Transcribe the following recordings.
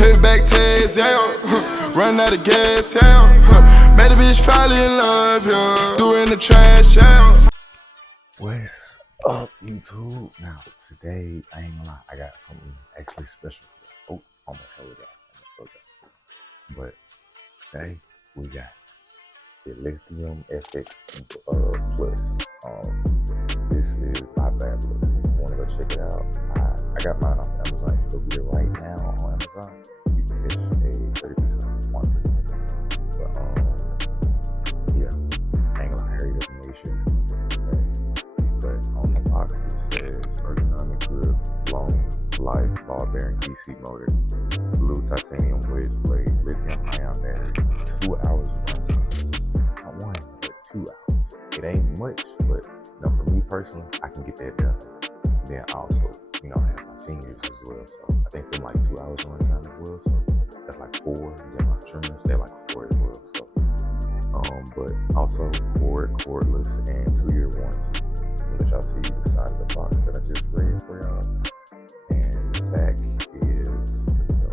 Payback tags, yeah. Running out of gas, yeah. Made a bitch fall in love, yeah. Threw in the trash, yeah. What's up, YouTube? Now, today, I ain't gonna lie, I got something actually special for you. Oh, I'm gonna show you that. But today, we got the Lithium FX Plus. This is my fabulous. If you wanna go check it out, I got mine on Amazon. If you go get it right now on Amazon, you can catch a 30% on it. But yeah, I ain't gonna hurry up and make sure you get it. But on the box it says ergonomic grip, long life barbering DC motor, blue titanium wedge blade, lithium ion battery, 2 hours of runtime. Not one, but 2 hours. It ain't much, but you know, for me personally, I can get that done. Then also, you know, I have my seniors as well, so I think they're like 2 hours of runtime as well. So that's like 4. And then my trimmers, they're like 4 as well. So but also cordless and 2-year warranty. Let y'all see the side of the box that I just read for y'all. And the back is, so,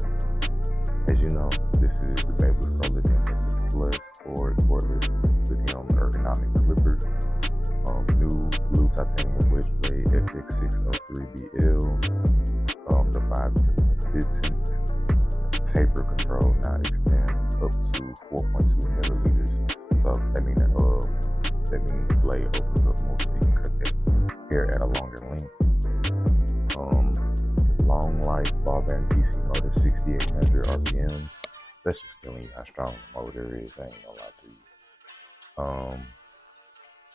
as you know, this is the Barbershop Lithium FX Plus cordless lithium ergonomic clipper. New blue titanium wedge blade FX603BL. The 5/15 taper control now extends up to 4.2 milliliters. So that means the blade opens up more so you can cut that hair at a longer length. Long life barbering DC motor, 6,800 RPMs. That's just telling you how strong the motor is. I ain't gonna lie to you.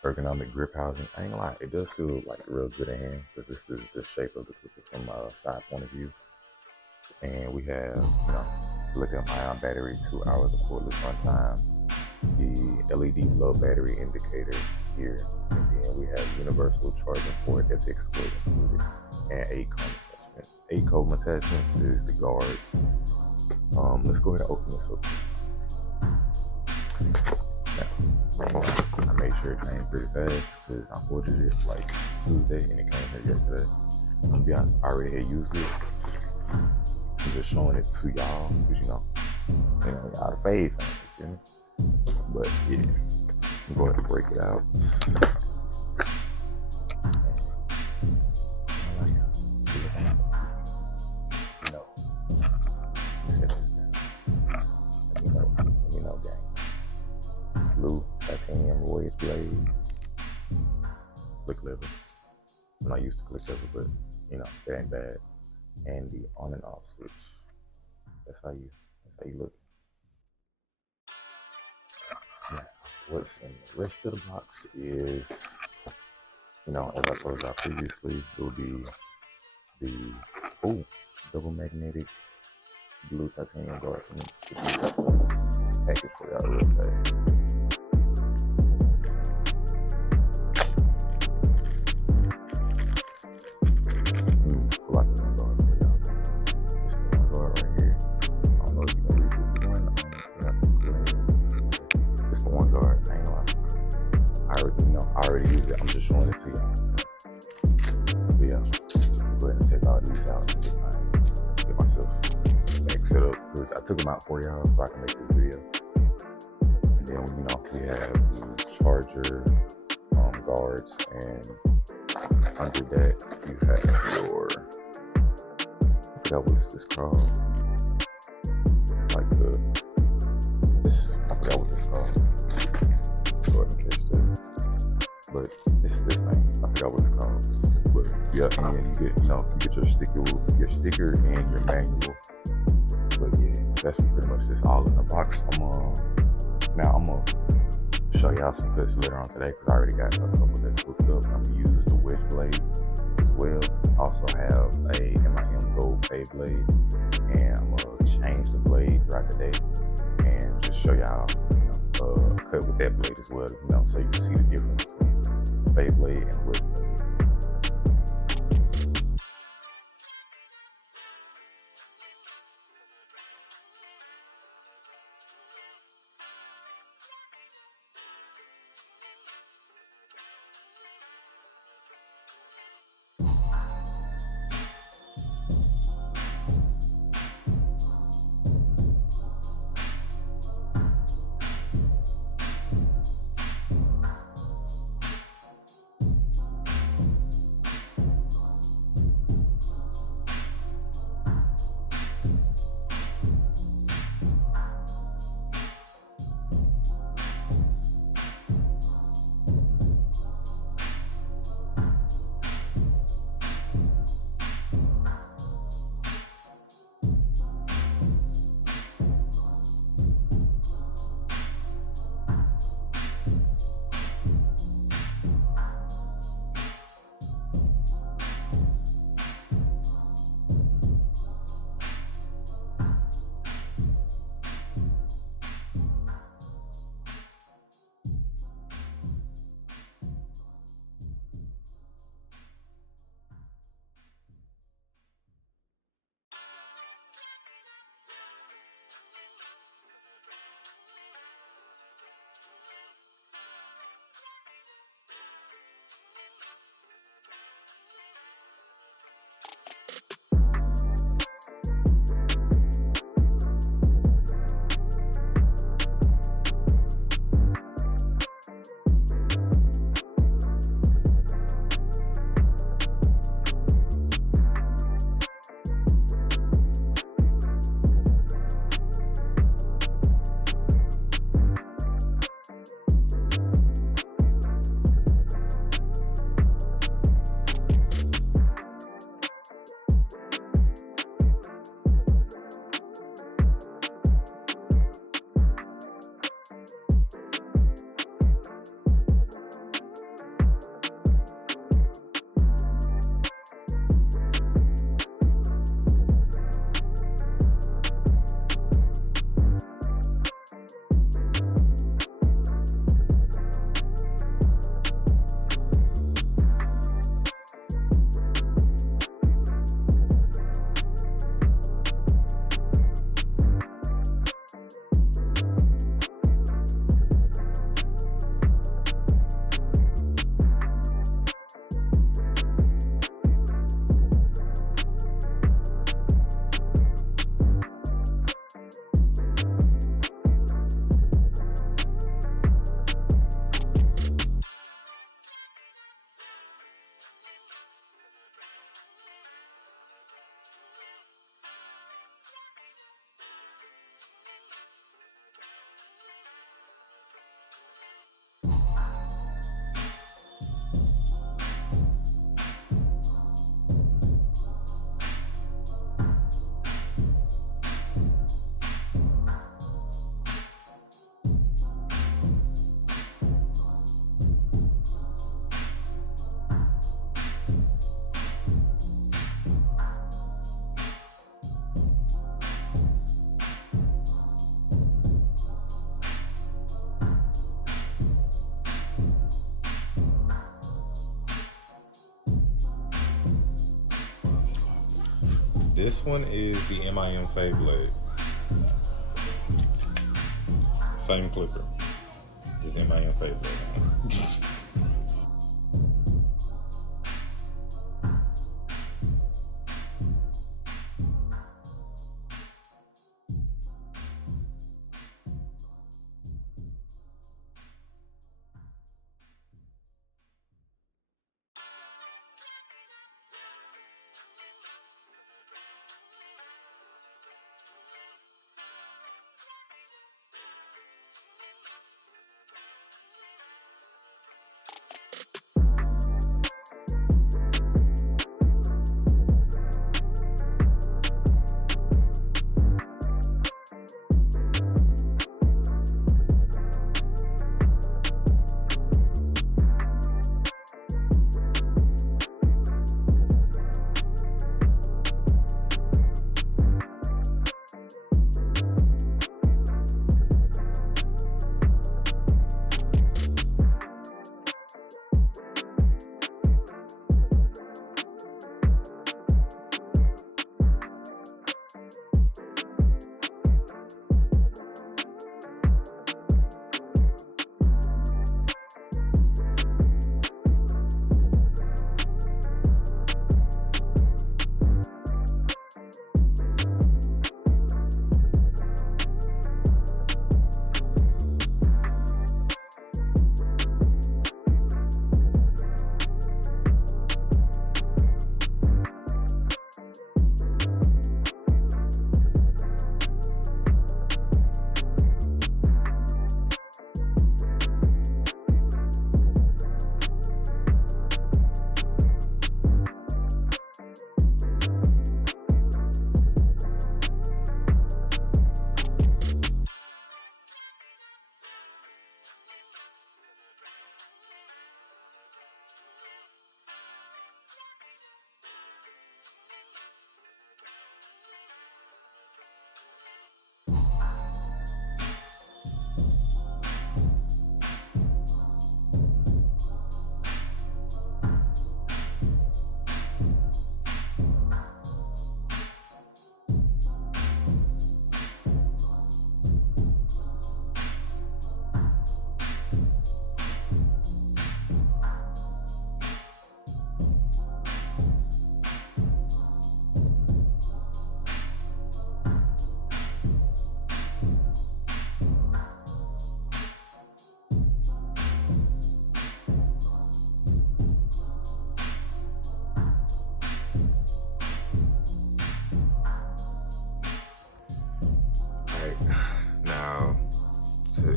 Ergonomic grip housing. I ain't gonna lie, it does feel like real good in hand because this is the shape of the clipper from a side point of view. And we have, you know, lithium ion battery, 2 hours of cordless runtime. The LED low battery indicator here, and then we have universal charging port FX cord included, and 8 comb attachments. 8 comb attachments is the guards. Let's go ahead and open this up. Now, I made sure it came pretty fast because I ordered it like Tuesday and it came here yesterday. I'm gonna be honest, I already had used it. I'm just showing it to y'all because you know y'all the fave fans, you know. But yeah, I'm going to break it out. Let me know, gang. Blue titanium wedge blade, click lever. I'm not used to click lever, but you know, it ain't bad. And the on and off switch. That's how you look. Now, what's in the rest of the box is, you know, as I told y'all previously, it will be the double magnetic blue titanium guards. Let me get this package for y'all real fast. Pull out the one guard for y'all. It's the one guard right here. I don't know if you can read the one. It's the one guard. I ain't gonna lie. I already used it. I'm just showing it to y'all. So. But yeah, I'll go ahead and take all these out and get myself back set up because I took them out for y'all so I can make this video. And then you know we have the charger guards, and under that you have your, I forgot what's this called. It's like I forgot what this called. Go ahead and catch that. But it's this thing. I forgot what it's called. But yeah, and you get your sticker and your manual. But yeah, that's pretty much just all in the box. I'm gonna show y'all some cuts later on today because I already got a couple that's hooked up. I'm gonna use the wedge blade as well. Also have a MIM gold fade blade, and I'm gonna change the blade throughout the day and just show y'all, cut with that blade as well, so you can see the difference between the fade blade and the wedge blade. This one is the MIM Fade Blade. Same clipper. This MIM Fade Blade.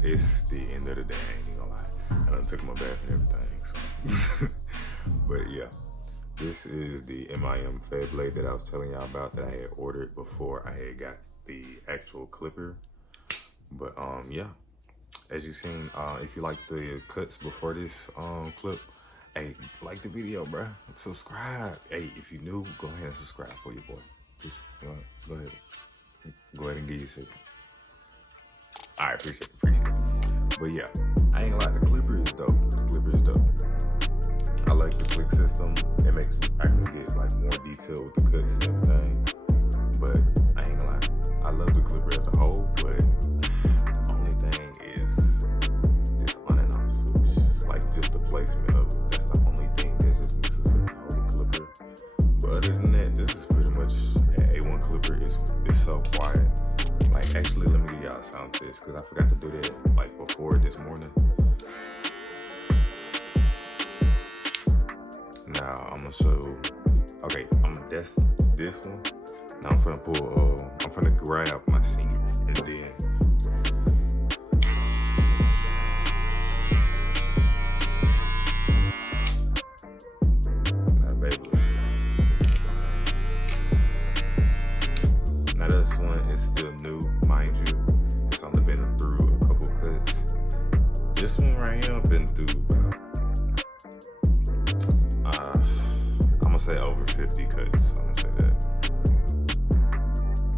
It's the end of the day, I ain't even gonna lie. I done took my bath and everything, so. But yeah, this is the MIM Fade Blade that I was telling y'all about that I had ordered before I had got the actual clipper. But yeah, as you seen, if you like the cuts before this clip, hey, like the video, bruh. Subscribe. Hey, if you new, go ahead and subscribe for your boy. Just go ahead. Go ahead and give your second. I appreciate it. But yeah, I ain't gonna lie, the clipper is dope. I like the click system. It makes I can get like more detail with the cuts and everything. But I ain't gonna lie, I love the clipper as a whole, but the only thing is this on and off switch. Like just the placement of it. That's the only thing that just messes with the whole clipper. But other than that, this is pretty much an A1 clipper. It's so quiet. Like, actually, let me give y'all a sound test, because I forgot to do that, like, before this morning. Now, I'm gonna show, okay, I'm gonna test this one. Now, I'm gonna grab my senior, and then, now, baby. Now, this one is still new, mind you. It's only been through a couple cuts. This one right here, I've been through about, I'm gonna say over 50 cuts. I'm gonna say that.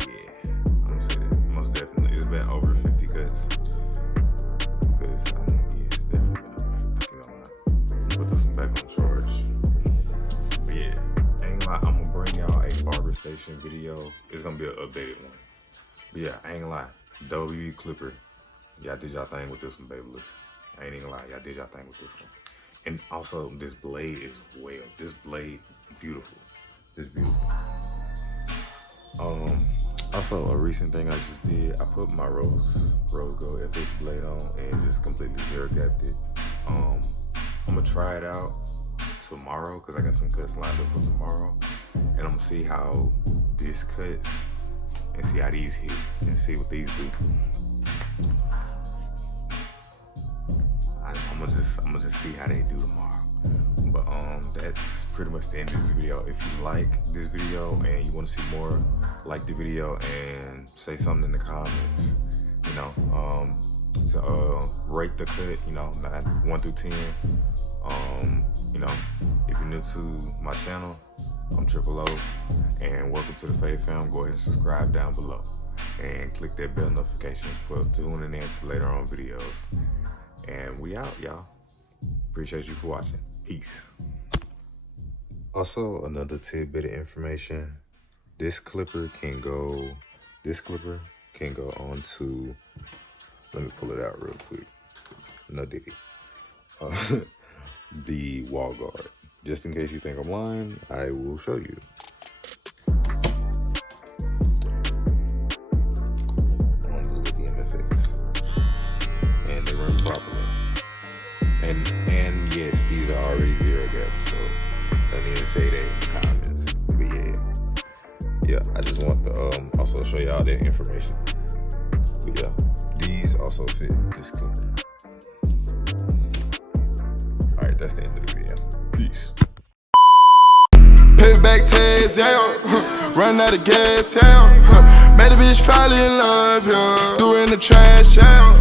Yeah, I'm gonna say that. Most definitely. It's been over 50 cuts. Because, yeah, it's definitely been over 50. I'm gonna put this one back on charge. But yeah, ain't gonna lie, I'm gonna bring y'all a barber station video so it's gonna be an updated one. But yeah, I ain't gonna lie, WB clipper, y'all did y'all thing with this one, babyless. I ain't even gonna lie, y'all did y'all thing with this one. And also, this blade is well. This blade, beautiful. Just beautiful. Also, a recent thing I just did, I put my rose gold FX blade on and just completely zero gapped it. I'm gonna try it out tomorrow because I got some cuts lined up for tomorrow, and I'm gonna see how this cuts and see how these hit and see what these do. I'm gonna just see how they do tomorrow. But that's pretty much the end of this video. If you like this video and you want to see more, like the video and say something in the comments. You know, rate the cut. You know, 1 through 10. You know, if you're new to my channel, I'm Triiipleooo, and welcome to the Faith Fam. Go ahead and subscribe down below and click that bell notification for tuning in to later on videos. And we out, y'all. Appreciate you for watching. Peace. Also, another tidbit of information. This clipper can go onto, let me pull it out real quick. No diddy. The wall guard. Just in case you think I'm lying, I will show you. On the Lithium FX. And they run properly. And yes, these are already zero gaps, so don't even say that in the comments. But yeah, I just want to also show y'all that information. But yeah, these also fit this clipper. Alright, that's the end of the video. Peace. Payback tags, yeah. Run out of gas, yeah. Made a bitch fall in love, yeah. Doing the trash, yeah.